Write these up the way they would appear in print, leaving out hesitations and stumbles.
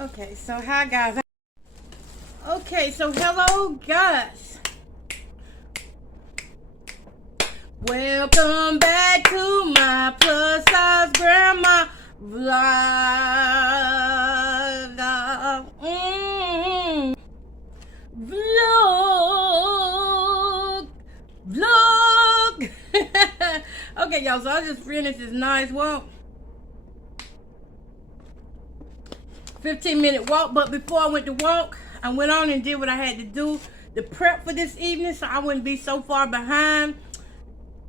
Okay, so hi guys. Okay, so hello guys. Welcome back to my plus size grandma vlog. Vlog. Okay, y'all. So I just finished this nice walk. 15-minute walk, but before I went to walk, I went on and did what I had to do to prep for this evening so I wouldn't be so far behind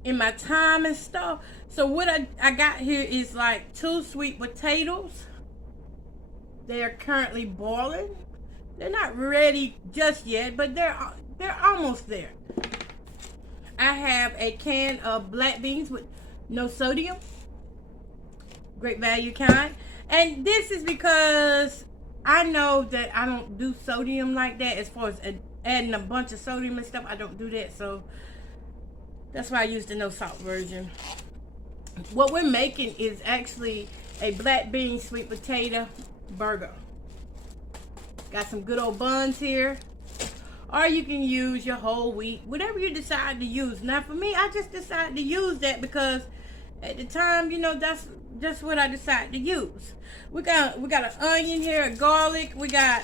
in my time and stuff. So what I got here is like 2 sweet potatoes. They are currently boiling. They're not ready just yet, but they're almost there. I have a can of black beans with no sodium. Great value kind. And this is because I know that I don't do sodium like that as far as adding a bunch of sodium and stuff. I don't do that. So that's why I use the no salt version. What we're making is actually a black bean sweet potato burger. Got some good old buns here. Or you can use your whole wheat, whatever you decide to use. Now for me, I just decided to use that because at the time, you know, that's just what I decided to use. We got an onion here, a garlic. We got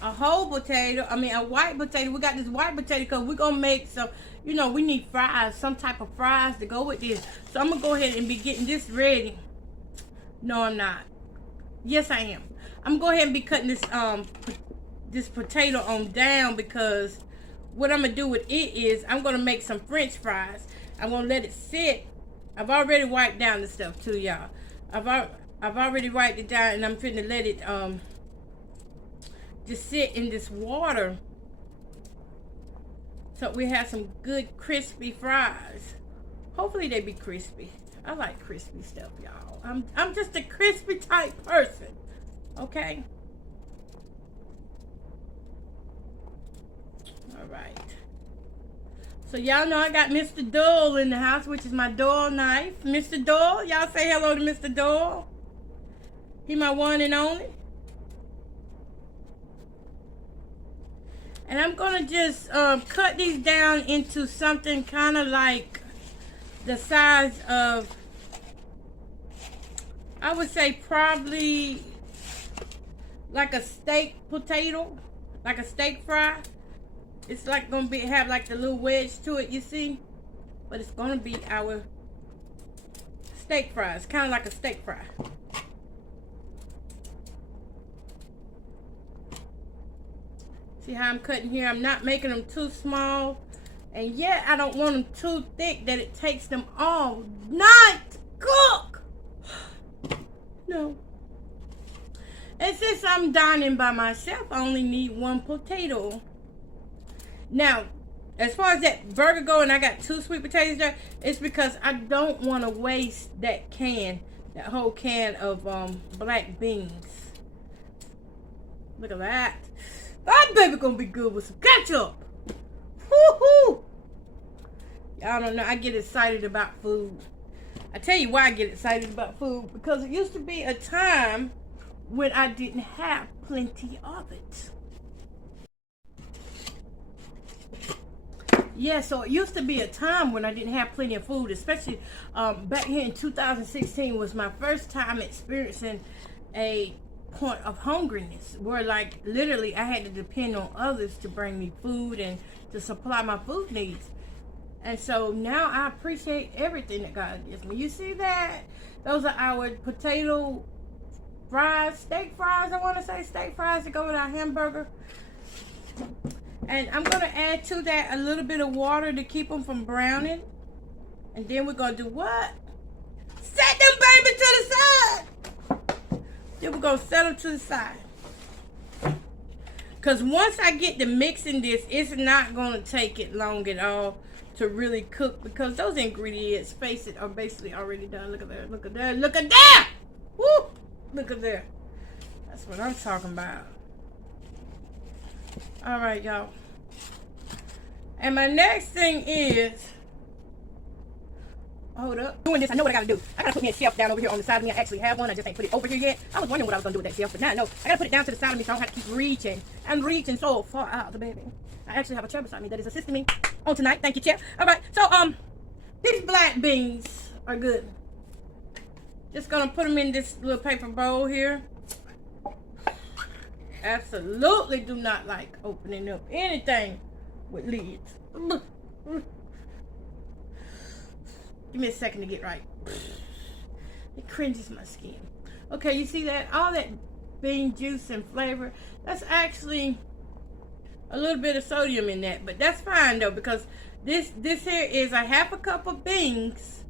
a whole potato. I mean, a white potato. We got this white potato because we're going to make some, you know, we need fries, some type of fries to go with this. So I'm going to go ahead and be getting this ready. No, I'm not. Yes, I am. I'm going to go ahead and be cutting this potato on down because what I'm going to do with it is I'm going to make some French fries. I'm going to let it sit. I've already wiped down the stuff too, y'all. I've already wiped it down and I'm finna let it just sit in this water so we have some good crispy fries. Hopefully they be crispy. I like crispy stuff, y'all. I'm just a crispy type person. Okay? Alright. So y'all know I got Mr. Doyle in the house, which is my Doyle knife. Mr. Doyle, y'all say hello to Mr. Doyle. He my one and only. And I'm gonna just cut these down into something kind of like the size of, I would say probably like a steak potato, like a steak fry. It's like gonna have like the little wedge to it, you see? But it's gonna be our steak fries, kind of like a steak fry. See how I'm cutting here? I'm not making them too small. And yet I don't want them too thick that it takes them all night to cook. No. And since I'm dining by myself, I only need 1 potato. Now, as far as that burger go, and I got 2 sweet potatoes there, it's because I don't want to waste that whole can of black beans. Look at that. That baby gonna be good with some ketchup. Woohoo! Y'all don't know, I get excited about food. I tell you why I get excited about food. Because it used to be a time when I didn't have plenty of it. Yeah, so it used to be a time when I didn't have plenty of food, especially back here in 2016 was my first time experiencing a point of hungriness where like literally I had to depend on others to bring me food and to supply my food needs. And so now I appreciate everything that God gives me. You see that? Those are our potato fries, steak fries, I want to say steak fries to go with our hamburger. And I'm going to add to that a little bit of water to keep them from browning. And then we're going to do what? Set them baby to the side. Then we're going to set them to the side. Because once I get to mixing this, it's not going to take it long at all to really cook. Because those ingredients, face it, are basically already done. Look at there. Look at there. Look at there. Woo! Look at there. That's what I'm talking about. All right, y'all. And my next thing is hold up. Doing this, I know what I gotta do. I gotta put me a shelf down over here on the side of me. I actually have one. I just ain't put it over here yet. I was wondering what I was gonna do with that shelf, but now I know. I gotta put it down to the side of me so I don't have to keep reaching and reaching so far out, baby. I actually have a chair beside me that is assisting me on tonight. Thank you, chair. All right, so these black beans are good. Just gonna put them in this little paper bowl here. Absolutely do not like opening up anything with lids. Give me a second to get right. It cringes my skin. Okay, you see that? All that bean juice and flavor, that's actually a little bit of sodium in that, but that's fine though, because this here is a half a cup of beans,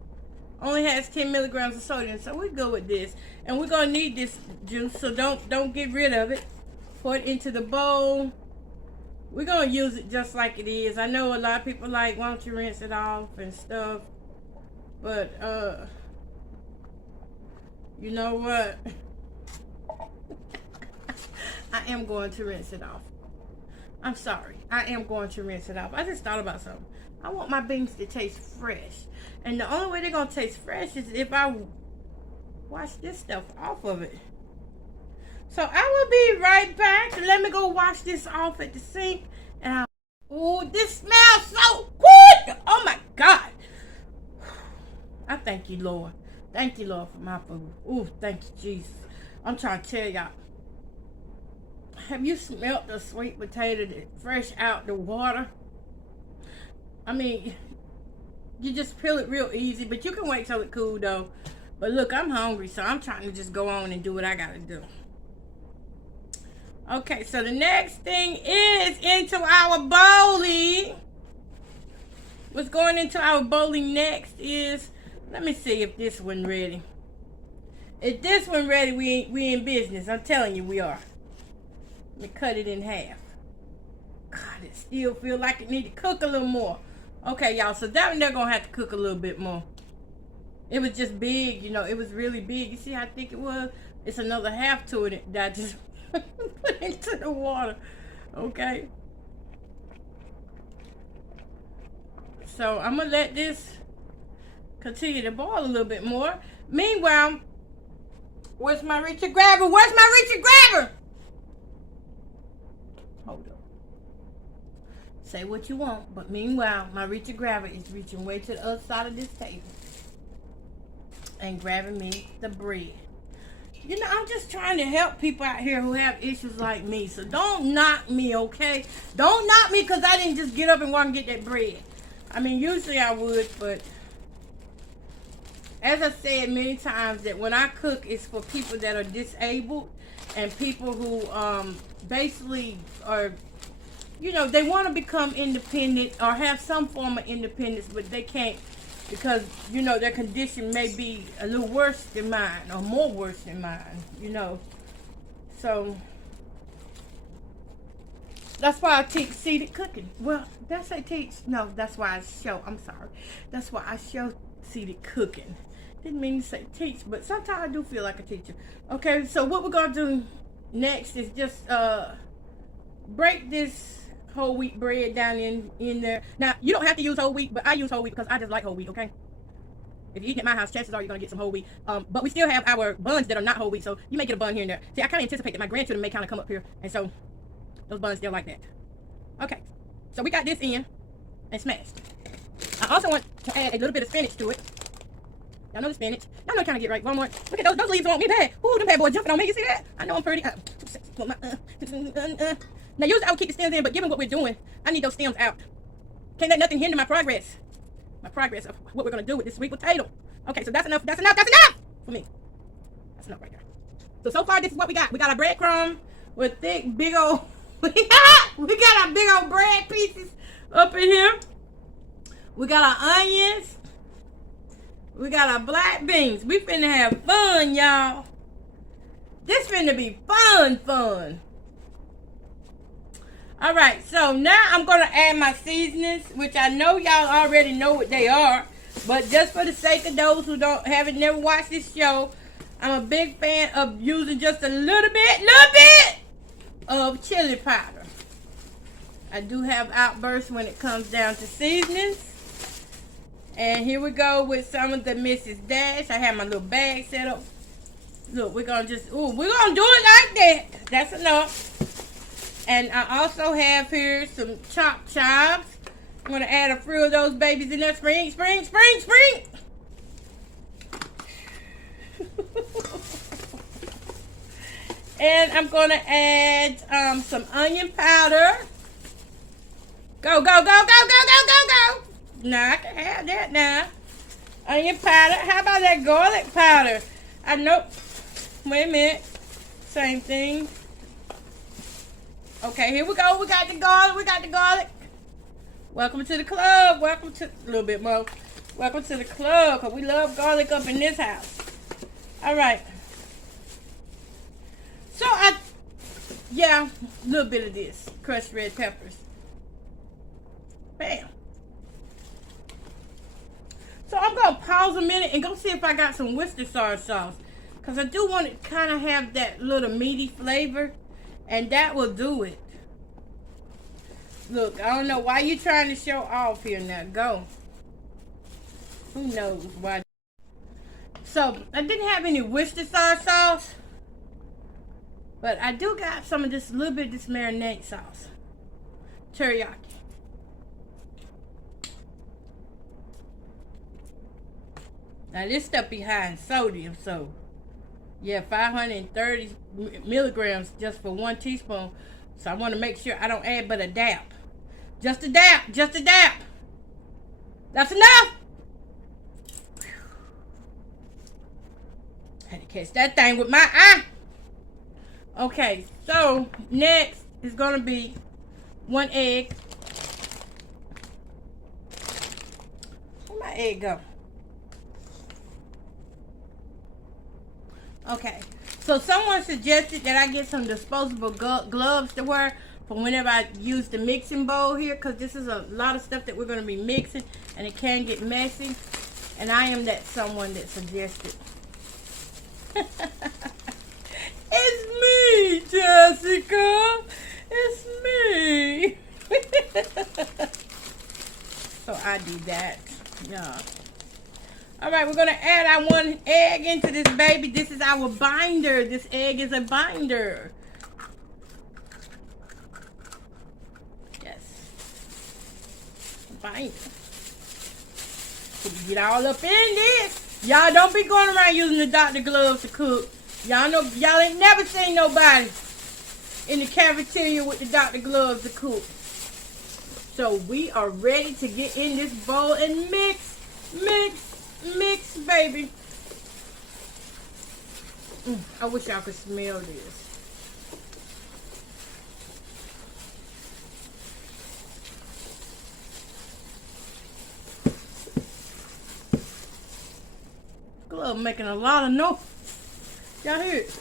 only has 10 milligrams of sodium, so we go with this. And we're gonna need this juice, so don't get rid of it. Pour it into the bowl. We're gonna use it just like it is. I know a lot of people like, why don't you rinse it off and stuff, but you know what? I am going to rinse it off. I'm sorry. I am going to rinse it off. I just thought about something. I want my beans to taste fresh. And the only way they're going to taste fresh is if I wash this stuff off of it. So I will be right back. Let me go wash this off at the sink. And oh, this smells so good. Oh my God. I thank you, Lord. Thank you, Lord, for my food. Ooh, thank you, Jesus. I'm trying to tell y'all. Have you smelt the sweet potato that fresh out the water? I mean, you just peel it real easy, but you can wait till it cool though. But look, I'm hungry, so I'm trying to just go on and do what I gotta do. Okay, so the next thing is into our bowlie. What's going into our bowlie next is, let me see if this one ready. If this one ready, we in business. I'm telling you, we are. Let me cut it in half. God, it still feel like it need to cook a little more. Okay, y'all, so that one they're gonna have to cook a little bit more. It was just big, you know, it was really big. You see how thick it was? It's another half to it that I just put into the water. Okay. So I'm gonna let this continue to boil a little bit more. Meanwhile, where's my Richard Grabber? Where's my Richard Grabber? Hold up. Say what you want, but meanwhile, my Richard Grabber is reaching way to the other side of this table and grabbing me the bread. You know, I'm just trying to help people out here who have issues like me. So don't knock me, okay? Don't knock me because I didn't just get up and want to get that bread. I mean, usually I would, but as I said many times, that when I cook, it's for people that are disabled and people who basically are, you know, they want to become independent or have some form of independence, but they can't because, you know, their condition may be a little worse than mine or more worse than mine, you know. So that's why I teach seated cooking. Well, that's I teach. No, that's why I show. I'm sorry. That's why I show seated cooking. Didn't mean to say teach, but sometimes I do feel like a teacher. Okay, so what we're gonna do next is just break this whole wheat bread down in there. Now, you don't have to use whole wheat, but I use whole wheat because I just like whole wheat, okay? If you're eating at my house, chances are you're going to get some whole wheat. But we still have our buns that are not whole wheat, so you may get a bun here and there. See, I kind of anticipate that my grandchildren may kind of come up here, and so those buns still like that. Okay, so we got this in and smashed. I also want to add a little bit of spinach to it. Y'all know the spinach. Y'all know trying to get right. One more. Look at those leaves on me bad. Ooh, them bad boys jumping on me. You see that? I know I'm pretty. Now, usually I would keep the stems in, but given what we're doing, I need those stems out. Can't let nothing hinder my progress. My progress of what we're going to do with this sweet potato. Okay, so that's enough. That's enough. That's enough for me. That's enough right there. So far, this is what we got. We got our breadcrumb with thick, big old... we got our big old bread pieces up in here. We got our onions. We got our black beans. We finna have fun, y'all. This finna be fun. All right, so now I'm going to add my seasonings, which I know y'all already know what they are. But just for the sake of those who haven't never watched this show, I'm a big fan of using just a little bit of chili powder. I do have outbursts when it comes down to seasonings. And here we go with some of the Mrs. Dash. I have my little bag set up. Look, we're gonna just, ooh, we're gonna do it like that. That's enough. And I also have here some chopped chives. I'm gonna add a few of those babies in there. Spring, spring, spring, spring. And I'm gonna add some onion powder. Go, go, go, go, go, go, go, go. Now I can have that now. Onion powder. How about that garlic powder? I know. Wait a minute. Same thing. Okay, here we go. We got the garlic. We got the garlic. Welcome to the club. Welcome to a little bit more. Welcome to the club, because we love garlic up in this house. All right. So yeah, a little bit of this crushed red peppers. Bam. So I'm gonna pause a minute and go see if I got some Worcestershire sauce, because I do want it to kind of have that little meaty flavor, and that will do it. Look, I don't know why you trying to show off here now. Go. Who knows why? So I didn't have any Worcestershire sauce, but I do got some of this, little bit of this marinade sauce. Teriyaki. Now this stuff be high in sodium, so yeah, 530 milligrams just for 1 teaspoon. So I want to make sure I don't add but a dab. Just a dab, just a dab. That's enough. Had to catch that thing with my eye. Okay, so next is gonna be 1 egg. Where my egg go? Okay, so someone suggested that I get some disposable gloves to wear for whenever I use the mixing bowl here, because this is a lot of stuff that we're going to be mixing and it can get messy, and I am that someone that suggested. It's me, Jessica. It's me. So I do that. Yeah. All right, we're going to add our 1 egg into this baby. This is our binder. This egg is a binder. Yes. Binder. So we get all up in this. Y'all don't be going around using the Dr. Gloves to cook. Y'all know, y'all ain't never seen nobody in the cafeteria with the Dr. Gloves to cook. So we are ready to get in this bowl and mix, mix, mix, baby. I wish y'all could smell this. Glove making a lot of noise. Y'all hear it?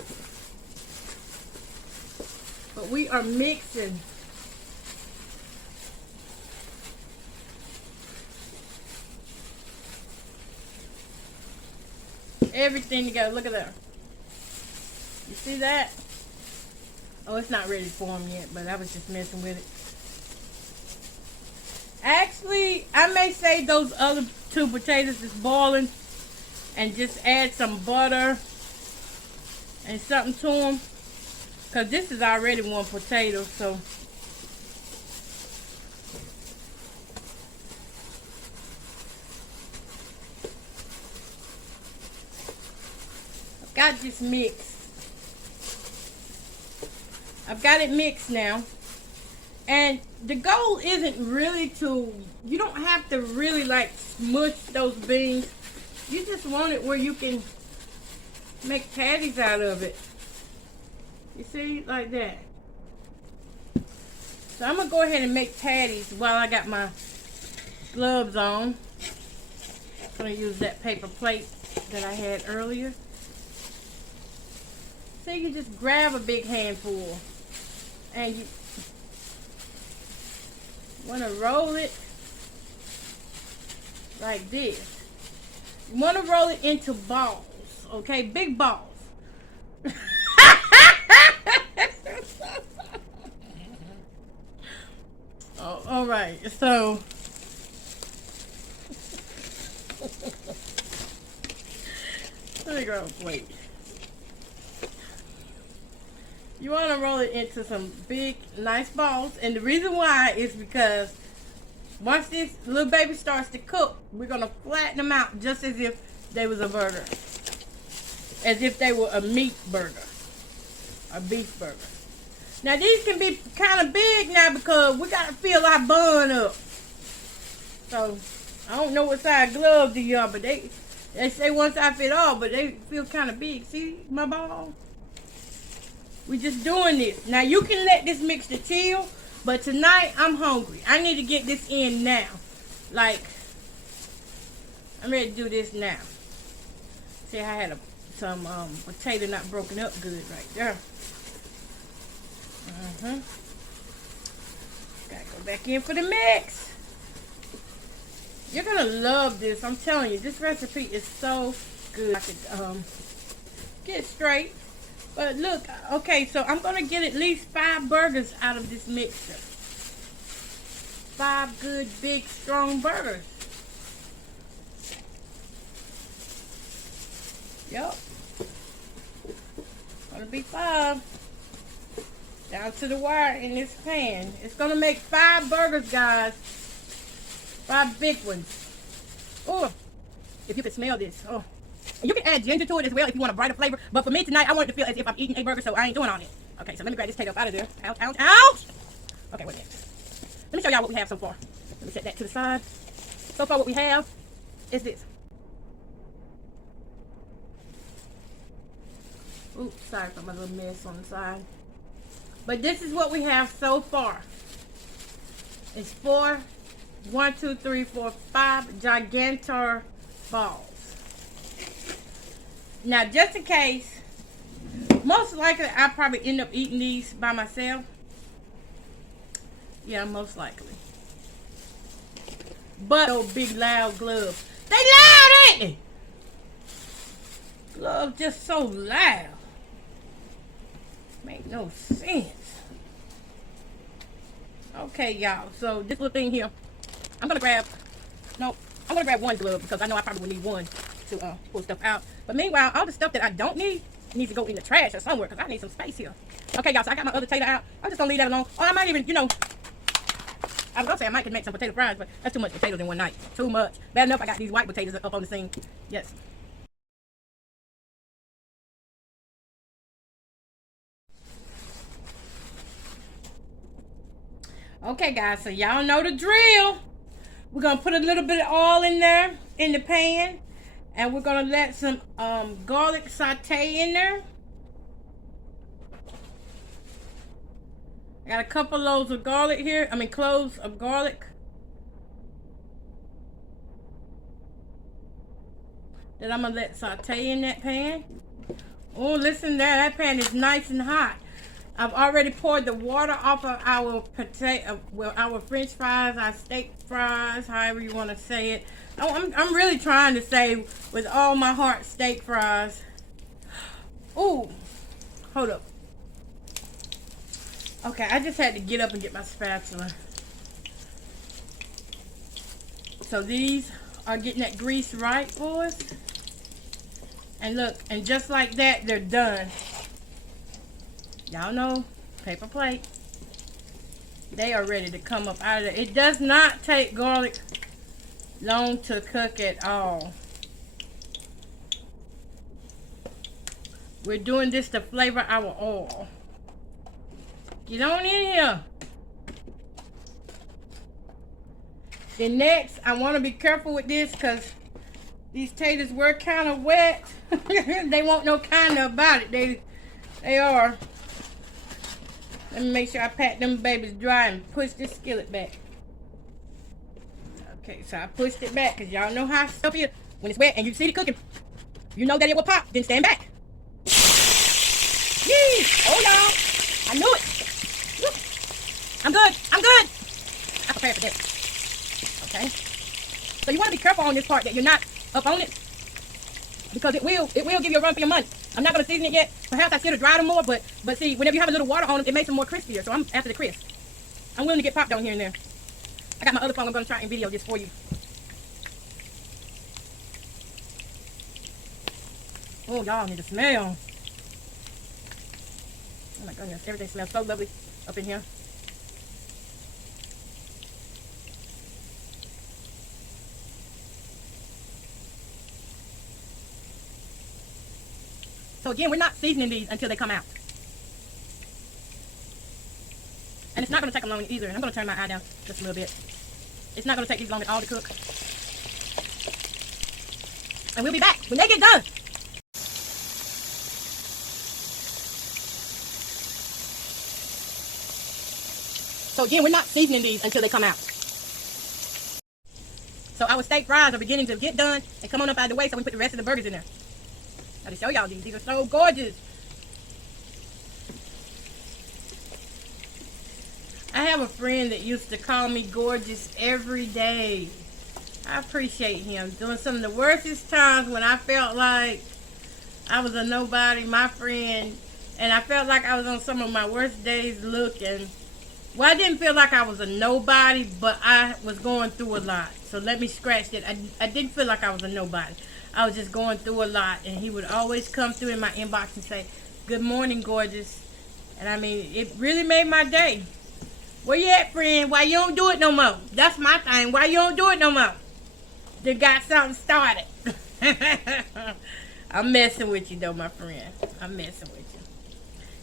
But we are mixing. Everything together. Look at that. You see that? Oh, it's not ready to form yet, but I was just messing with it. Actually, I may save those other 2 potatoes that's boiling and just add some butter and something to them, because this is already 1 potato. So I've got this mixed. I've got it mixed now, and the goal isn't really to, you don't have to really like smush those beans. You just want it where you can make patties out of it. You see, like that. So I'm gonna go ahead and make patties while I got my gloves on. I'm gonna use that paper plate that I had earlier. So you just grab a big handful and you want to roll it like this. You want to roll it into balls, okay? Big balls. Oh, all right, so Let me grab a plate. You want to roll it into some big, nice balls. And the reason why is because once this little baby starts to cook, we're going to flatten them out just as if they was a burger. As if they were a meat burger. A beef burger. Now these can be kind of big now because we got to fill our bun up. So, I don't know what size gloves they are, but they say one size fit all, but they feel kind of big. See my ball? We just doing this. Now you can let this mixture chill, but tonight I'm hungry. I need to get this in now. Like, I'm ready to do this now. See, I had some potato not broken up good right there. Gotta go back in for the mix. You're gonna love this. I'm telling you, this recipe is so good. I could get straight. But look, okay, so I'm gonna get at least 5 burgers out of this mixture. 5 good, big, strong burgers. Yep. Gonna be 5. Down to the wire in this pan. It's gonna make 5 burgers, guys. 5 big ones. Oh, if you could smell this. Oh, and you can add ginger to it as well if you want a brighter flavor. But for me tonight, I want it to feel as if I'm eating a burger, so I ain't doing all that. Okay, so let me grab this potato up out of there. Ouch, ouch, ouch! Okay, wait a minute. Let me show y'all what we have so far. Let me set that to the side. So far, what we have is this. Oops, sorry for my little mess on the side. But this is what we have so far. It's 5 gigantor balls. Now, just in case, most likely I'll probably end up eating these by myself. Yeah, most likely. But those big loud gloves. They loud, ain't they? Gloves just so loud. Make no sense. Okay, y'all. So this little thing here, I'm gonna grab one glove because I know I probably would need one to pull stuff out. But meanwhile, all the stuff that I don't need needs to go in the trash or somewhere because I need some space here. Okay, y'all. So I got my other tater out. I'm just gonna leave that alone. Or I might even, I was gonna say I might can make some potato fries, but that's too much potatoes in one night. Too much. Bad enough I got these white potatoes up on the scene. Yes. Okay, guys, so y'all know the drill. We're going to put a little bit of oil in there, in the pan. And we're going to let some garlic saute in there. I got a couple loaves of garlic here. Cloves of garlic. That I'm going to let saute in that pan. Oh, listen there. That pan is nice and hot. I've already poured the water off of our our French fries, our steak fries, however you want to say it. I'm really trying to say with all my heart steak fries. Ooh, hold up. Okay, I just had to get up and get my spatula. So these are getting that grease right for us. And look, and just like that, they're done. Y'all know, paper plate. They are ready to come up out of there. It does not take garlic long to cook at all. We're doing this to flavor our oil. Get on in here. Then next, I want to be careful with this because these taters were kind of wet. They won't know kind of about it. They are. Let me make sure I pat them babies dry and push this skillet back. Okay, so I pushed it back because y'all know how stuff is. When it's wet and you see the cooking, you know that it will pop. Then stand back. Yee! Oh, y'all. I knew it. Look. I'm good. I'm good. I prepared for that. Okay. So you want to be careful on this part that you're not up on it. Because it will give you a run for your money. I'm not going to season it yet. Perhaps I should have dried them more, but see, whenever you have a little water on them, it makes them more crispier. So I'm after the crisp. I'm willing to get popped on here and there. I got my other phone. I'm going to try and video this for you. Oh, y'all need to smell. Oh my goodness, everything smells so lovely up in here. So again, we're not seasoning these until they come out. And it's not going to take them long either. I'm going to turn my eye down just a little bit. It's not going to take these long at all to cook. And we'll be back when they get done. So again, we're not seasoning these until they come out. So our steak fries are beginning to get done and come on up out of the way, so we put the rest of the burgers in there. Got to show y'all these. These are so gorgeous. I have a friend that used to call me gorgeous every day. I appreciate him. During some of the worstest times when I felt like I was a nobody, my friend, and I felt like I was on some of my worst days looking. Well, I didn't feel like I was a nobody, but I was going through a lot. So let me scratch that. I didn't feel like I was a nobody. I was just going through a lot. And he would always come through in my inbox and say, "Good morning, gorgeous." And I mean, it really made my day. Where you at, friend? Why you don't do it no more? That's my thing. Why you don't do it no more? They got something started. I'm messing with you, though, my friend. I'm messing with you.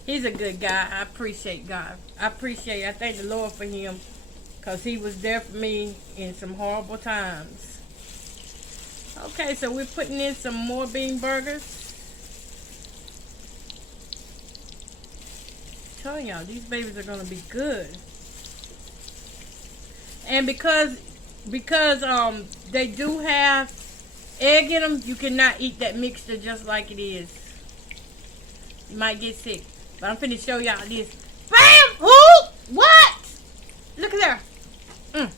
He's a good guy. I appreciate God. I thank the Lord for him, because he was there for me in some horrible times. Okay, so we're putting in some more bean burgers. I'm telling y'all, these babies are going to be good. And because they do have egg in them, you cannot eat that mixture just like it is. You might get sick. But I'm finna show y'all this. Bam! Who? What? Look at there.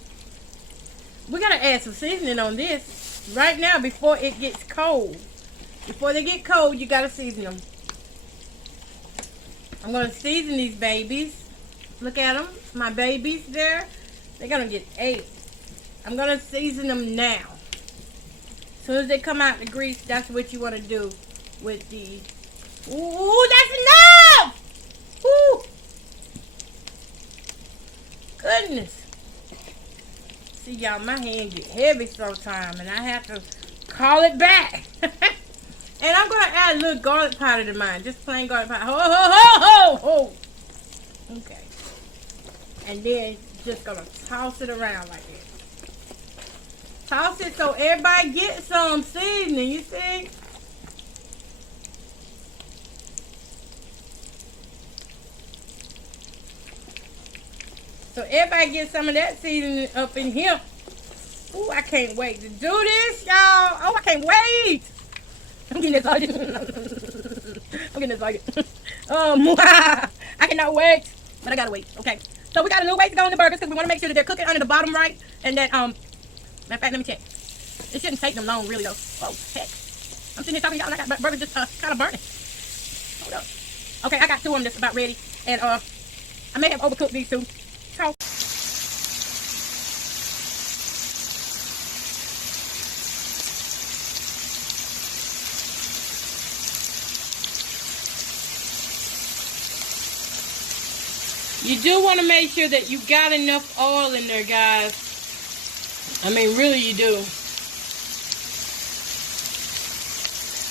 We gotta add some seasoning on this right now before it gets cold. Before they get cold, you gotta season them. I'm gonna season these babies. Look at them. My babies there. They're gonna get ate. I'm gonna season them now. As soon as they come out the grease, that's what you want to do with the. Ooh, that's enough! Ooh. Goodness. See, y'all, my hand get heavy sometimes, and I have to call it back. And I'm going to add a little garlic powder to mine. Just plain garlic powder. Ho, ho, ho, ho, ho. Okay. And then just going to toss it around like this. Toss it so everybody gets some seasoning, you see? So everybody gets some of that seasoning up in here. Ooh, I can't wait to do this, y'all. Oh, I can't wait. I'm getting excited. I'm getting excited. I cannot wait. But I gotta wait. Okay. So we got a new way to go on the burgers because we want to make sure that they're cooking under the bottom right. And that, matter of fact, let me check. It shouldn't take them long, really, though. Oh, heck. I'm sitting here talking to y'all and I got burgers just kind of burning. Hold up. Okay, I got two of them that's about ready. And I may have overcooked these two. So. You do want to make sure that you got enough oil in there, guys. I mean, really you do.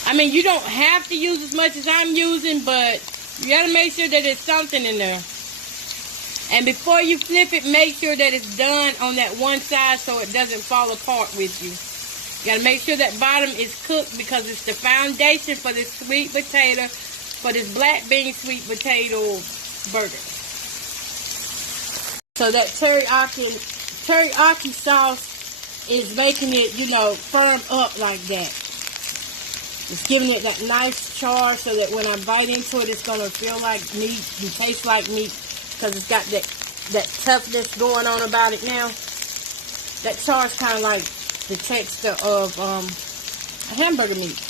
I mean, you don't have to use as much as I'm using, but you got to make sure that there's something in there. And before you flip it, make sure that it's done on that one side so it doesn't fall apart with you. You got to make sure that bottom is cooked because it's the foundation for this sweet potato, for this black bean sweet potato burger. So that teriyaki sauce is making it, you know, firm up like that. It's giving it that nice char so that when I bite into it, it's going to feel like meat and taste like meat because it's got that toughness going on about it now. That char is kind of like the texture of a hamburger meat.